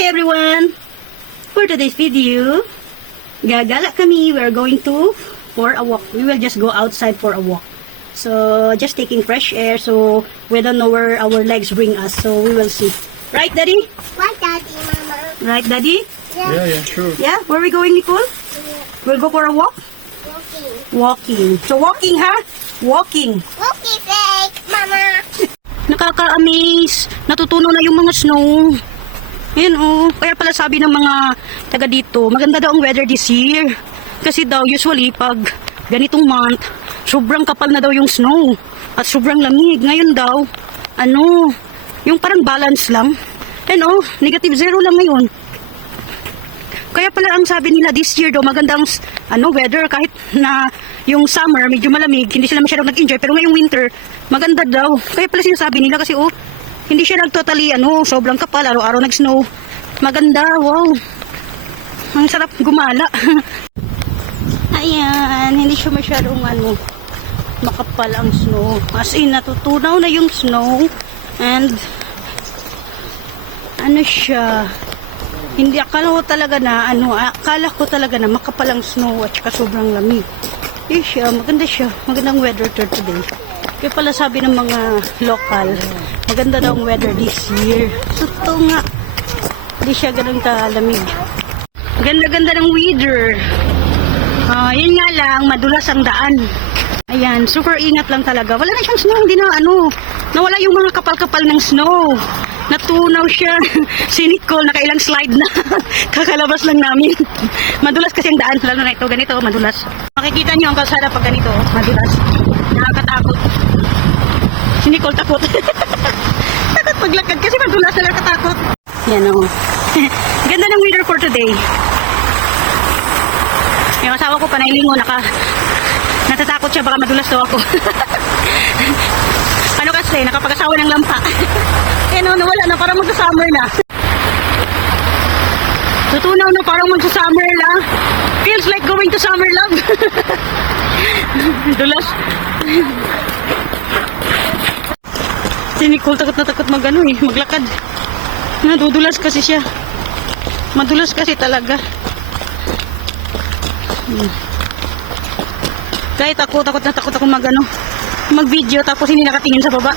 Hi everyone! For today's video, gagala kami. We're going to for a walk. We will just go outside for a walk. So, just taking fresh air. So, we don't know where our legs bring us. So, we will see. Right, Daddy? What, Daddy, Mama? Right, Daddy? Yeah, sure. Yeah? Where are we going, Nicole? Yeah. We'll go for a walk? Walking. Walking. So, walking, ha? Walking. Walking fake, Mama. Nakaka-amaze. Natutunaw na yung mga snow. Yan oh. Kaya pala sabi ng mga taga dito, maganda daw ang weather this year. Kasi daw usually pag ganitong month, sobrang kapal na daw yung snow. At sobrang lamig. Ngayon daw, yung parang balance lang. Yan oh, -0 lang ngayon. Kaya pala ang sabi nila this year daw magandang weather kahit na yung summer medyo malamig, hindi sila masyadong nag-enjoy, pero ngayong winter maganda daw. Kaya pala sinasabi nila kasi hindi siya nag-totally sobrang kapal, araw-araw nag-snow. Maganda, wow. Ang sarap gumala. Ayan, hindi siya masyadong makapal ang snow. As in, natutunaw na yung snow and siya. Hindi, akala ko talaga na makapal ang snow at saka sobrang lamig. Siya, maganda siya. Magandang weather today. Kaya pala sabi ng mga local, maganda daw ang weather this year. So, ito nga. Hindi siya ganun kalamig. Ganda-ganda ng weather. Yun nga lang, madulas ang daan. Ayan, super ingat lang talaga. Wala na siyang snow, hindi na nawala yung mga kapal-kapal ng snow. Natunaw siya. Si Nicole, nakailang slide na. Kakalabas lang namin. Madulas kasi ang daan. Lalo na ito, ganito, madulas. Makikita niyo ang kalsada pag ganito, madulas. Nakakatakot. Si Nicole takot. Takot maglakad kasi madulas na nakatakot. Yan o. Ganda ng weather for today. Yung asawa ko panaylingo, natatakot siya, baka madulas daw ako. Ano kasi, nakapag-asawa ng lampa. Nawala na, parang magsa-summer na. Tutunaw na, parang magsa-summer na. Feels like going to summer love. Dulas. Si Nicole takot na takot maglakad. Nadudulas kasi siya. Madulas kasi talaga. Kahit takot na takot ako mag-video tapos hindi nakatingin sa baba.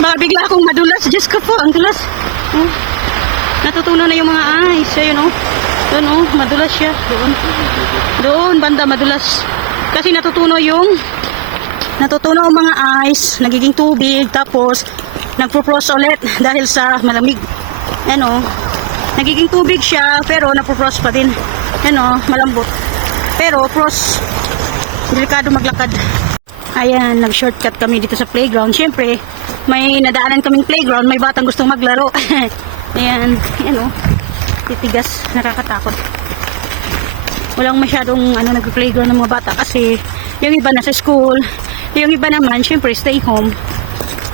Baka bigla akong madulas. Diyos ko po, ang dulas. Natutunaw na yung mga eyes. Ayun Doon madulas siya. Doon, banda, madulas. Kasi natutunaw ang mga eyes. Nagiging tubig. Tapos, nagpo-frost ulit dahil sa malamig. Nagiging tubig siya, pero nagpo-frost pa din. Malambot. Pero, frost. Delikado maglakad. Ayan, nag-shortcut kami dito sa playground. Siyempre, may nadaanan kaming playground. May batang gustong maglaro. Ayan, titigas, nakakatakot. Walang masyadong nag-playground ng mga bata kasi yung iba nasa school. Yung iba naman, siyempre, stay home.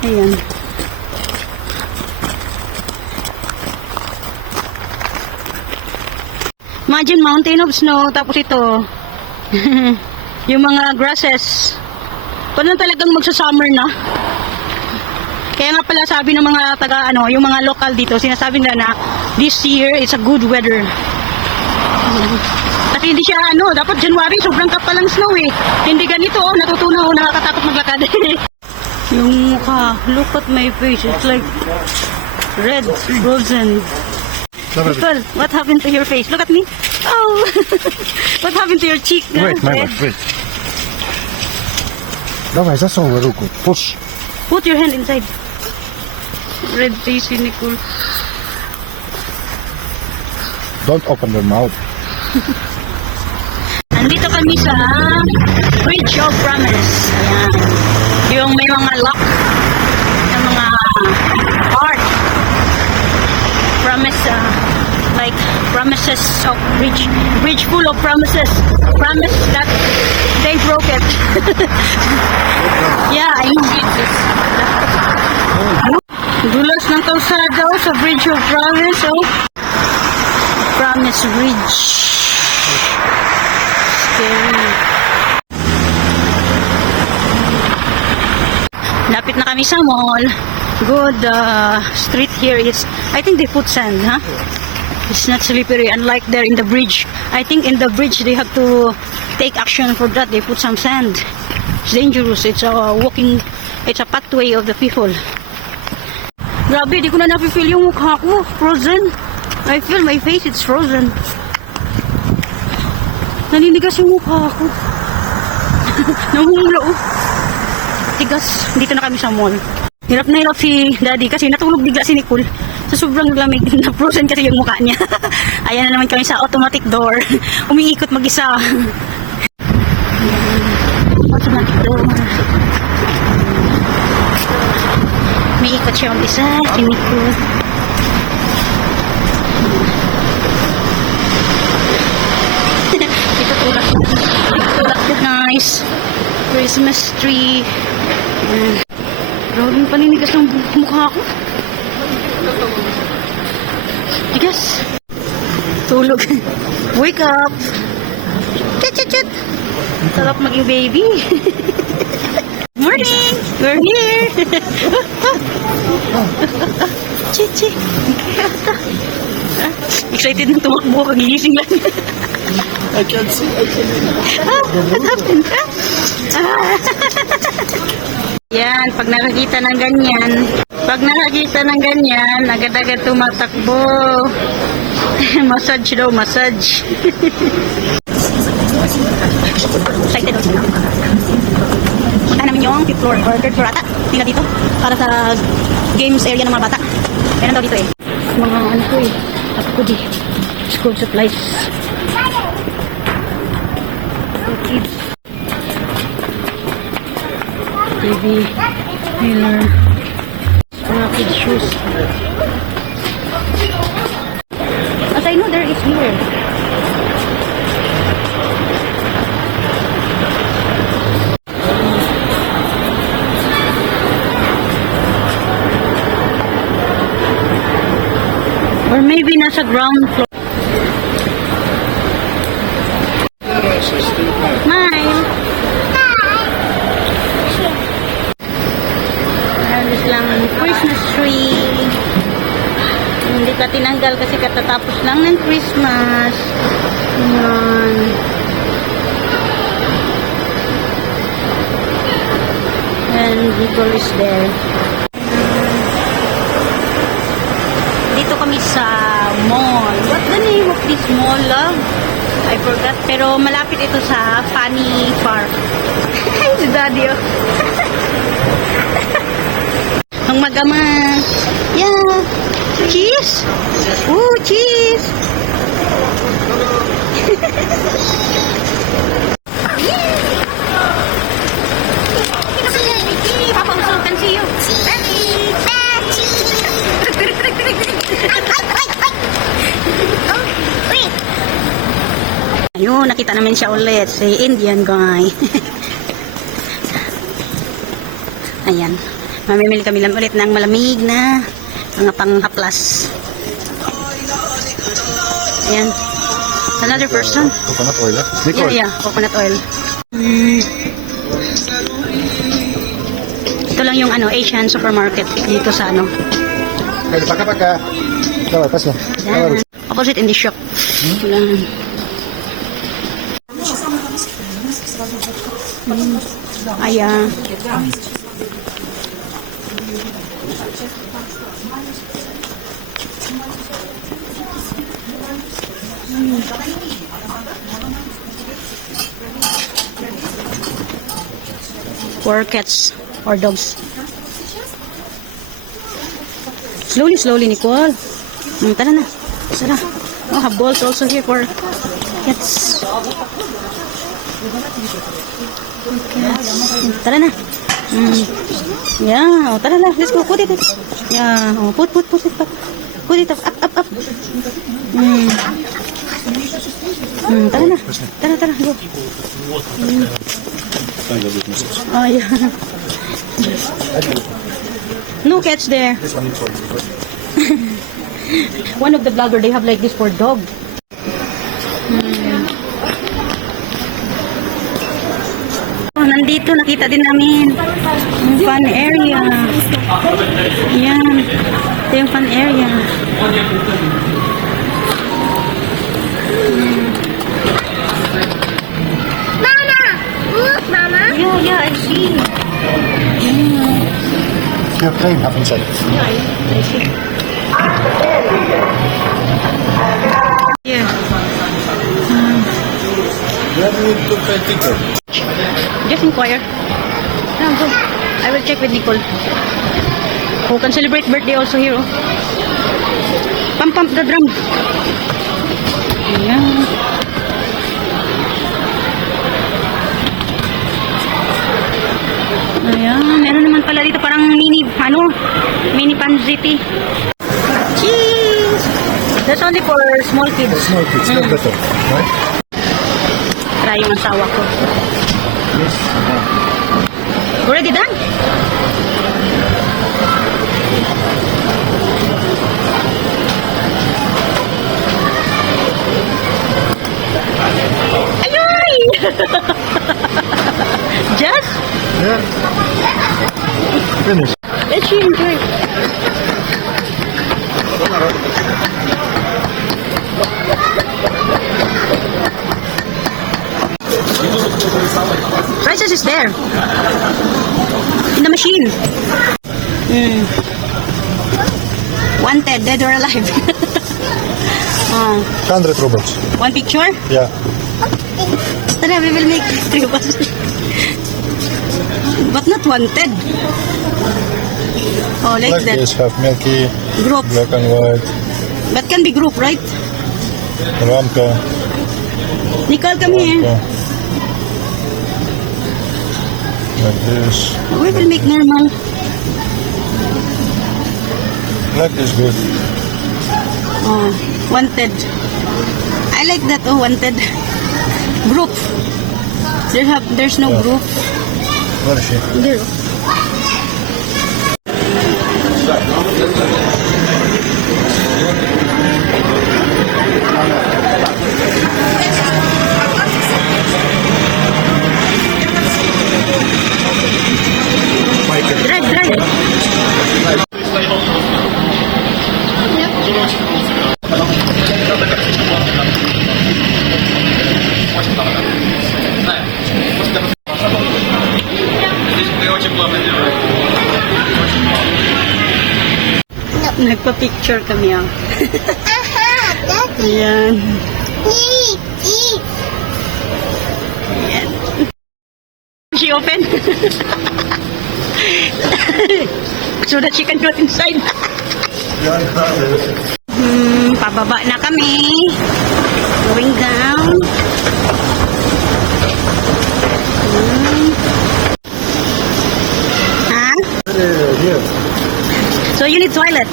Ayan. Imagine mountain of snow, tapos ito, yung mga grasses. Parang talagang magsa-summer na. Kaya nga pala sabi ng mga yung mga local dito, sinasabi nila na this year it's a good weather. Kasi hindi siya dapat January sobrang kapal ang snow eh. Hindi ganito natutunaw, nakakatakot maglakad. Yung mukha, look at my face, it's like red, frozen. Nicole, what happened to your face? Look at me. Oh, what happened to your cheek? Wait, Mama, wait. Давай, засовывай руку. Push. Put your hand inside. Red face, Nicole. Don't open your mouth. Nandito kami sa Bridge of Promise. Ayan. Yung may mga lock. Yung mga art. Promise, like promises of bridge full of promises. Promise that they broke it. Yeah, I know. Dulas ng kalsada sa Bridge of Promise. Promise Bridge. Scary. Lapit na kami sa mall. Good street here is, I think they put sand, huh? It's not slippery, unlike there in the bridge. I think in the bridge they have to take action for that. They put some sand. It's dangerous. It's a it's a pathway of the people. Grabe, di ko na nafe-feel yung mukha ko. Frozen. I feel my face, it's frozen. Naninigas yung mukha ko. Namumula, oh. Tigas. Dito na kami sa mall. Hirap na hirap si Daddy kasi natulog bigla si Nicole. Sa sobrang lamig, na frozen kasi yung mukha niya. Ayan na naman kami sa automatic door. Umiikot mag-isa. Automatic door. Umiikot siya mag-isa. Si Nicole. Ito tulak. Tulak yun. Nice. Christmas tree. Grabe yung paninigas ng mukha ko. Tigas. Tulog. Wake up. Chat. Sarap maging baby. Morning. We're here. Chichi. Excited na tumakbo. Kagigising lang. I can't see. What happened? Yan, pag nakakita ng ganyan, agad-agad tumatakbo. Massage daw, massage. Excited daw. Punta namin yung 5th floor or 3rd floor ata. Tingnan dito, para sa games area ng mga bata. Meron daw dito eh. Mga ano ko eh. Ako ko di. School supplies. Kids. Baby Miller. Mga kids shoes. As I know, there is here. Or maybe nasa ground floor. Smile. Alis lang ang Christmas tree. Hindi ka tinanggal kasi katatapos lang ng Christmas. Ayan. And Nicole is there. Dito kami sa mall. What's the name of this mall, love? I forgot. Pero malapit ito sa Funny Park. Hi, si Daddy, oh. Ang magama. Yeah. Cheese. Ooh, cheese. Papa, also can see you. Ayun, nakita namin siya ulit. Si Indian guy. Ayan. Mamimili kami lang ulit ng malamig na mga panghaplas. Ayan. Another person. Coconut oil, huh? Nicole. Yeah, coconut oil. Ito lang yung Asian supermarket dito sa Kaya pagka. Dapat, pas lang. Yan. Opposite in the shop. Yan. Ayan. For cats or dogs. Slowly, Nicole. Tara na. Tara. Oh, have balls also here for cats. Tara na. Yeah. Oh, tara na. Let's go. Put it. Yeah. Oh, put it up. Put it up. Up. Tara na. Tara. Go. Oh, yeah. No cats there. One of the vlogger, they have like this for dog. Oh, nandito, nakita din namin yung fun area. Yan. Ito yung fun area. inside. Yeah, I see. Yeah. Where do you took a ticket? Just inquire. Yeah, go. I will check with Nicole. Who can celebrate birthday also here, oh. Pump the drum. Ayan. Ayan. Meron naman pala dito parang mini panziti. Cheese! That's only for small kids. Small kids, not better. Right? Try yung asawa ko. Yes. Already done? Ay! Just? Yeah. Finish. Let she enjoy. Prices is there. In the machine. Wanted, dead or alive. 100 rubles. One picture? Yeah. Tara, we will make three of us. But not wanted. Oh, like Like that. this, have milky, Group. black and white, But can be group, right? ramka, Nicole, come here. ramka. Like this. We will make normal. Like this good. Oh, wanted. I like that. Oh, wanted. Group. There's no Yeah. group. Where is she? There. Drive. Nagpa-picture kami, ah. Aha, Daddy. Ayan. Eat, eat. Ayan. She open. So that she can go inside. Pababa na kami. Going down. Ha? Here. So you need toilet.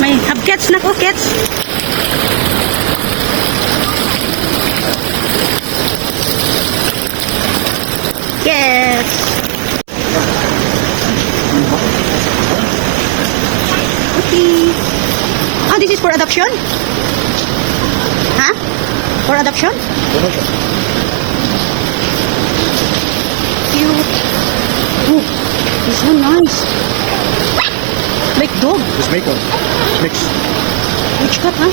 May hubcats na ko, cats. Cats. Okay. Oh, this is for adoption? Huh? For adoption? Cute. Oh, this one nice. Like dog. This bacon. Mix. Which cat, huh?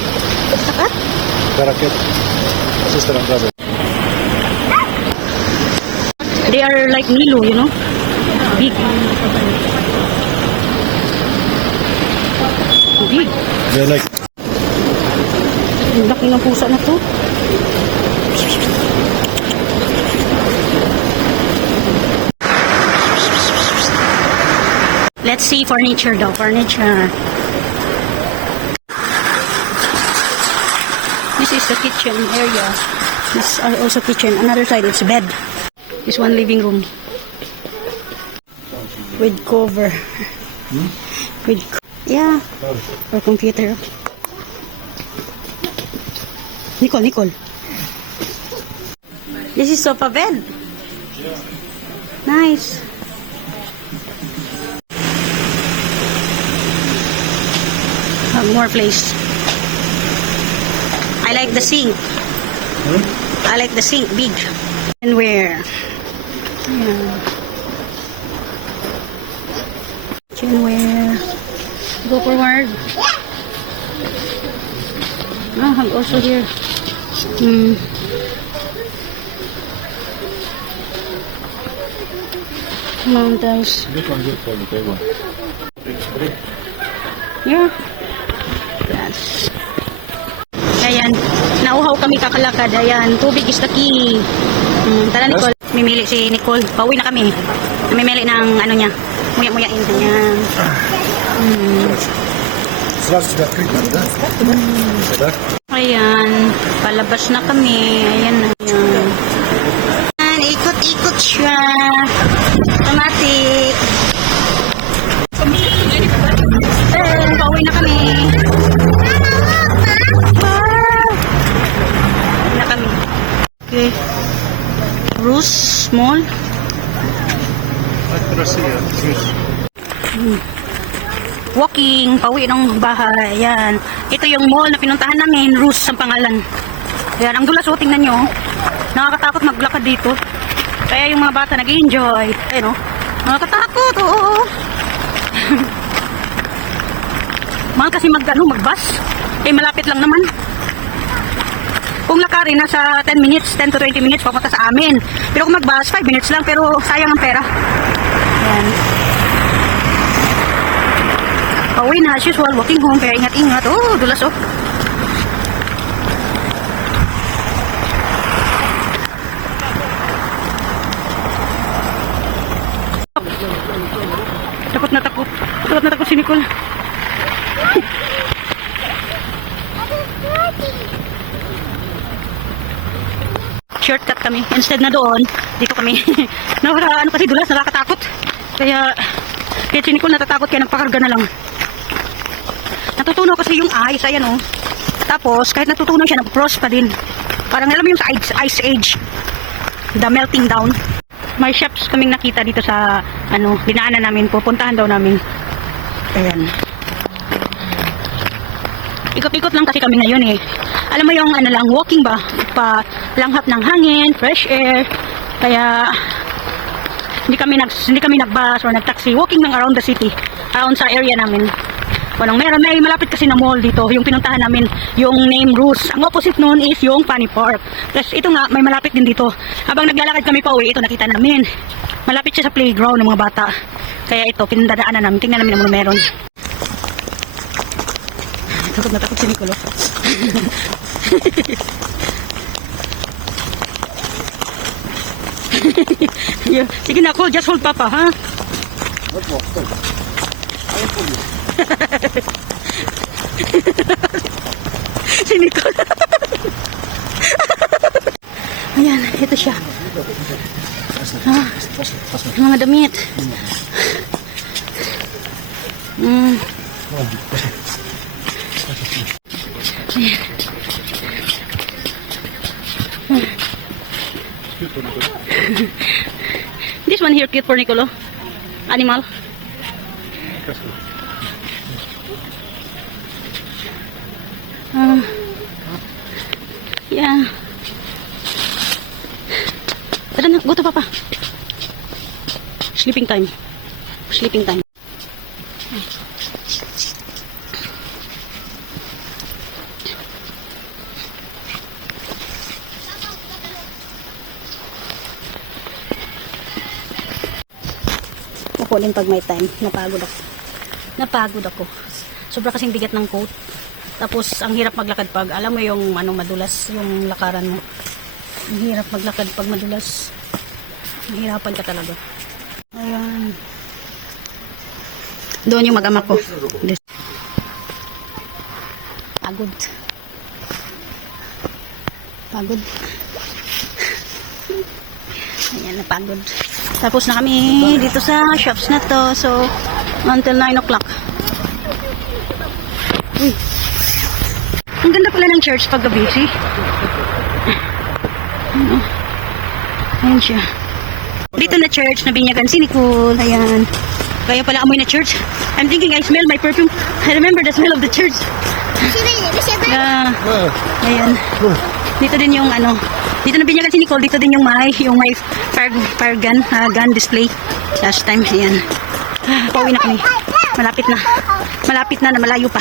It's the cat? Parakeet. Sister and brother. They are like Milo, you know? Big. Big. They're like Ang laki ng pusa na to. Let's see furniture though. Furniture. This is the kitchen area. This is also kitchen. Another side is bed. This one living room. With cover. Yeah. For computer. Nicole. This is sofa bed. Nice. Have more place. I like the sink. I like the sink, big. And where? Yeah. Kitchenware. Go forward. Oh, have also here. Mountains. This one good for the table. Yeah. Yes. Ayan. Nauhaw kami kakalakad. Ayan. Tubig is the key. Tara, Nicole. Mimili si Nicole. Pauwi na kami. Namimili ng ano niya. Muya-muyain. Ayan. Сразу сюда открыть надо, да? Да? Ayan. Palabas na kami. Ayan. Ayan. Ayan. Ikot-ikot siya. Automatic. Ayan. Pauwi na kami. Pauwi na kami. Okay. Rose Mall. Walking, pauwi ng bahay. Ayan. Ito yung mall na pinuntahan namin. Rose ang pangalan. Ayan, ang dulas, tingnan nyo. Nakakatakot maglakad dito. Kaya yung mga bata nag-enjoy. Ayan, nakakatakot, oo. Mahal kasi magbus. Eh, malapit lang naman. Kung lakarin, nasa 10 minutes, 10 to 20 minutes, papunta sa amin. Pero kung magbus, 5 minutes lang, pero sayang ang pera. Ayan. Pauwi na, as usual, walking home, kaya ingat-ingat. Oh, dulas, oh. Takot na takot. Takot na takot si Nicole. Shortcut kami. Instead na doon, dito kami. Ano kasi dulas, nakakatakot. Kaya si Nicole natatakot, kaya nagpakarga na lang. Natutunaw kasi yung ice, ayan oh. Tapos, kahit natutunaw siya, nag-frost pa din. Parang alam mo yung sa ice age. The melting down. May shops kaming nakita dito sa, dinaanan namin. Pupuntahan daw namin. Ayan. Ikot-ikot lang kasi kami ngayon eh. Alam mo yung walking ba? Langhap ng hangin, fresh air. Kaya, hindi kami nag-bus or nag-taxi. Walking lang around the city. Around sa area namin. Walang meron. May malapit kasi na mall dito. Yung pinuntahan namin, yung name Rose. Ang opposite noon is yung Funny Park. Tapos ito nga, may malapit din dito. Habang naglalakad kami pa uwi, ito nakita namin. Malapit siya sa playground ng mga bata. Kaya ito, pinandadaanan namin. Tingnan namin naman meron. Takot na takot si Nicolo. Sige na, cool. Just hold Papa, ha? Si Nicole. Ayan, ito siya. Mga damit. Ayan. This one here cute for Nicolo. Animal. Yeah. Tara na, go to Papa. Sleeping time. Sleeping time. Ako din pag may time. Napagod ako. Sobra kasing bigat ng coat. Tapos, ang hirap maglakad pag, alam mo yung madulas, yung lakaran mo. Ang hirap maglakad pag madulas. Mahirapan ka talaga. Ayan. Doon yung mag-ama ko. Pagod. Ayan, napagod. Tapos na kami dito sa shops na to. So, until 9 o'clock. Uy. Ang ganda pala ng church pag gabi, see? Ayan siya. Dito na church, nabinyagan si Nicole. Ayan. Kaya pala amoy na church. I'm thinking I smell my perfume. I remember the smell of the church. Yeah. Ayan. Dito din yung dito nabinyagan si Nicole. Dito din yung may fire gun, gun display. Last time, ayan. Pauwi na kami. Malapit na, malayo pa.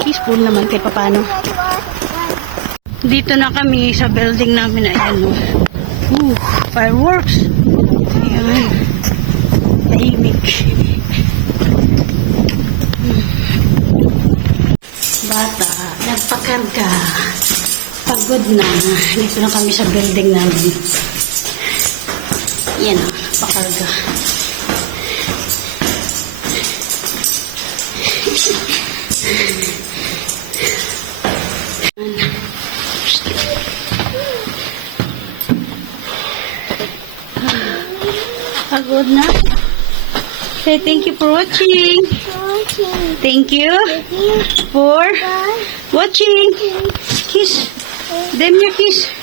Peaceful naman kahit paano. Dito na kami sa building namin. Ayan, no. Fireworks. Ayan. Tahimik. Bata, nagpakarga. Pagod na. Dito na kami sa building namin. Yan o, pakarga. Pagod na. Say thank you for watching. Thank you for watching. Kiss. Them your kiss.